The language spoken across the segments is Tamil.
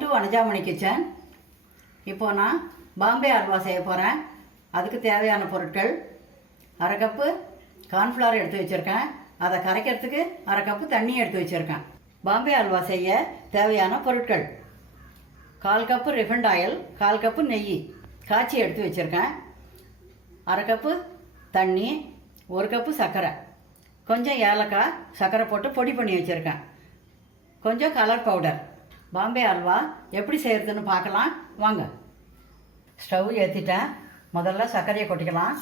Welcome to Vanajamani kitchen. இப்போது நான் பாம்பே அல்வா செய்ய போகிறேன். அதுக்கு தேவையான பொருட்கள்: அரை கப்பு கார்ன்ஃப்ளவர் எடுத்து வச்சுருக்கேன். அதை கரைக்கிறதுக்கு அரை கப்பு தண்ணி எடுத்து வச்சுருக்கேன். பாம்பே அல்வா செய்ய தேவையான பொருட்கள்: 1/4 கப்பு ரிஃபைண்ட் ஆயில், 1/4 கப்பு நெய் காய்ச்சி எடுத்து வச்சுருக்கேன், அரை கப்பு தண்ணி, 1 கப்பு சர்க்கரை, கொஞ்சம் ஏலக்காய் சர்க்கரை போட்டு பொடி பண்ணி வச்சுருக்கேன், கொஞ்சம் கலர் பவுடர். பாம்பே அல்வா எப்படி செய்கிறதுன்னு பார்க்கலாம் வாங்க. ஸ்டவ் ஏற்றிட்டேன். முதல்ல சர்க்கரையை கொட்டிக்கலாம்.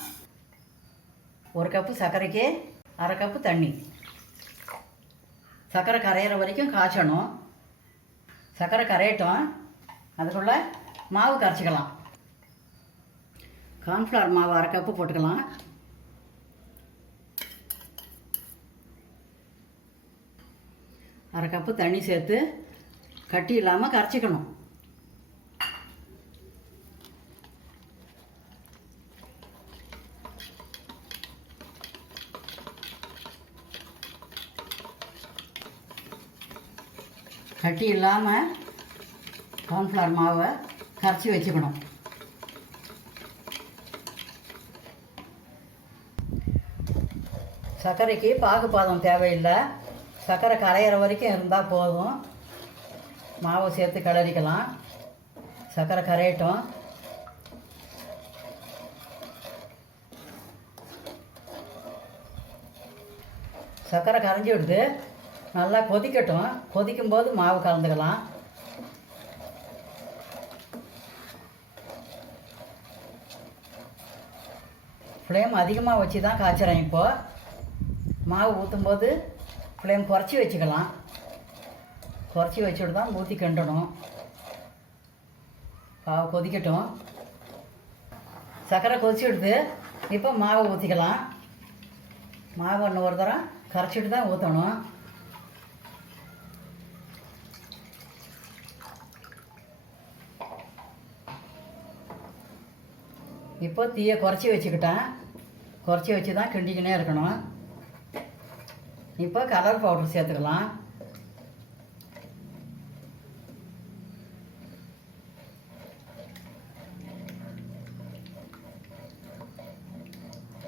1 கப்பு சர்க்கரைக்கு அரை கப்பு தண்ணி. சர்க்கரை கரையிற வரைக்கும் காய்ச்சணும். சர்க்கரை கரையட்டும். அதுக்குள்ளே மாவு கரைச்சிக்கலாம். கார்ன்ஃப்ளவர் மாவு அரை கப்பு போட்டுக்கலாம். அரை கப்பு தண்ணி சேர்த்து கட்டி இல்லாமல் கரைச்சிக்கணும். கட்டி இல்லாமல் கார்ன்ஃப்ளவர் மாவை கரைச்சி வச்சுக்கணும். சர்க்கரைக்கு பாகுபாதம் தேவையில்லை. சர்க்கரை கரையிற வரைக்கும் இருந்தால் போதும். மாவை சேர்த்து கிளறிக்கலாம். சர்க்கரை கரையட்டும். சர்க்கரை கரைஞ்சி விடுது. நல்லா கொதிக்கட்டும். கொதிக்கும்போது மாவு கலந்துக்கலாம். ஃப்ளேம் அதிகமாக வச்சு தான் காய்ச்சுறேன். இப்போது மாவு ஊற்றும்போது ஃப்ளேம் குறைச்சி வச்சுக்கலாம். குறைச்சி வச்சுட்டு தான் ஊற்றி கிண்டணும். மாவு கொதிக்கட்டும். சர்க்கரை கொதிச்சுடுது. இப்போ மாவை ஊற்றிக்கலாம். மாவு ஒன்று ஒரு தரம் கரைச்சிட்டு தான் ஊற்றணும். இப்போ தீயை குறைச்சி வச்சுக்கிட்டேன். குறைச்சி வச்சு தான் கிண்டிக்கினே இருக்கணும். இப்போ கலர் பவுடர் சேர்த்துக்கலாம்.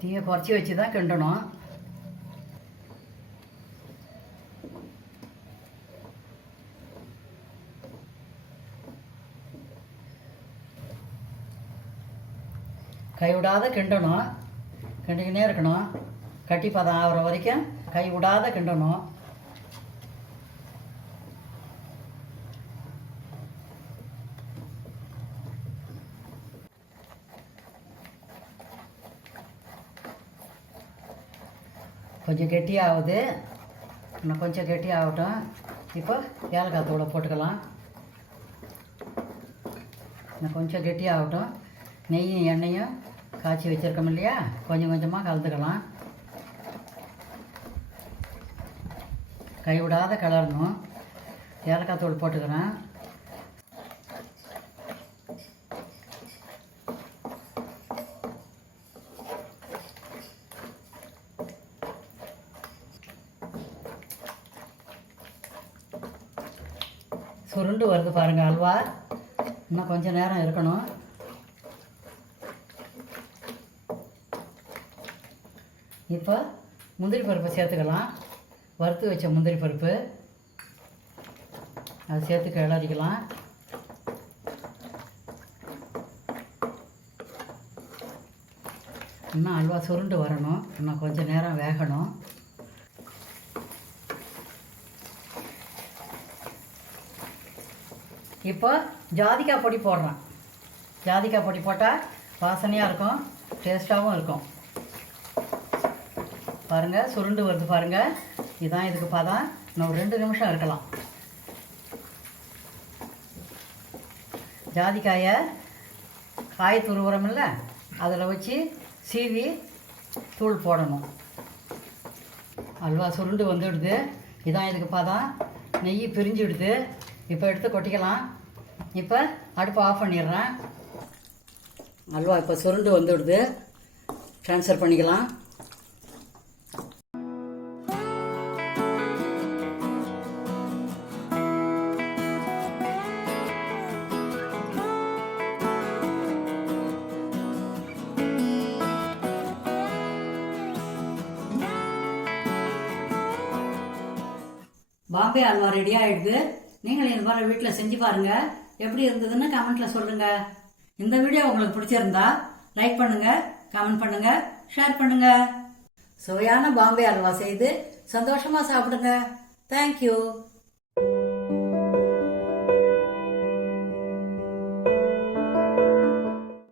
தீயை குறைச்சி வச்சு தான் கிண்டணும். கைவிடாத கிண்டணும். கிண்டிக்கினே இருக்கணும். கட்டி பதம் ஆகிற வரைக்கும் கை விடாத கிண்டணும். கொஞ்சம் கெட்டியாகுது. இன்னும் கொஞ்சம் கெட்டியாகட்டும். இப்போ ஏலக்காய் தூளை போட்டுக்கலாம். இன்னும் கொஞ்சம் கெட்டியாகட்டும். நெய்யும் எண்ணெயும் காய்ச்சி வச்சுருக்கோம் இல்லையா, கொஞ்சம் கொஞ்சமாக கலந்துக்கலாம். கைவிடாத கிளறணும். ஏலக்காய் தூள் போட்டுக்கிறேன். சுருண்டு வருது பாருங்கள் அல்வா. இன்னும் கொஞ்சம் நேரம் இருக்கணும். இப்போ முந்திரி பருப்பை சேர்த்துக்கலாம். வறுத்து வச்ச முந்திரி பருப்பு அதை சேர்த்து கிளறிக்கலாம். இன்னும் அல்வா சுருண்டு வரணும். இன்னும் கொஞ்சம் நேரம் வேகணும். இப்போ ஜாதிக்காய் பொடி போடுறேன். ஜாதிக்காய் பொடி போட்டால் வாசனையாக இருக்கும், டேஸ்ட்டாகவும் இருக்கும். பாருங்கள் சுருண்டு வருது பாருங்கள். இதுதான் இதுக்கு பதம். இன்னும் 2 நிமிஷம் இருக்கலாம். ஜாதிக்காயை காய துருவுறமில்ல, அதில் வச்சு சீவி தூள் போடணும். அல்வா சுருண்டு வந்துடுது. இதுதான் இதுக்கு பதம். நெய் பிரிஞ்சுடுது. இப்போ எடுத்து கொட்டிக்கலாம். இப்போ அடுப்பை ஆஃப் பண்ணிடுறேன். அல்வா இப்போ சுருண்டு வந்துடுது. ட்ரான்ஸ்ஃபர் பண்ணிக்கலாம். பாம்பே அல்வா ரெடி ஆயிடுது. நீங்களும் இது மாதிரி வீட்டில் செஞ்சு பாருங்க. எப்படி இருந்ததுன்னு கமெண்ட்ல சொல்லுங்க. இந்த வீடியோ உங்களுக்கு பிடிச்சிருந்தா லைக் பண்ணுங்க, கமெண்ட் பண்ணுங்க, ஷேர் பண்ணுங்க. சுவையான பாம்பே அல்வா செய்து சந்தோஷமா சாப்பிடுங்க. தேங்க்யூ.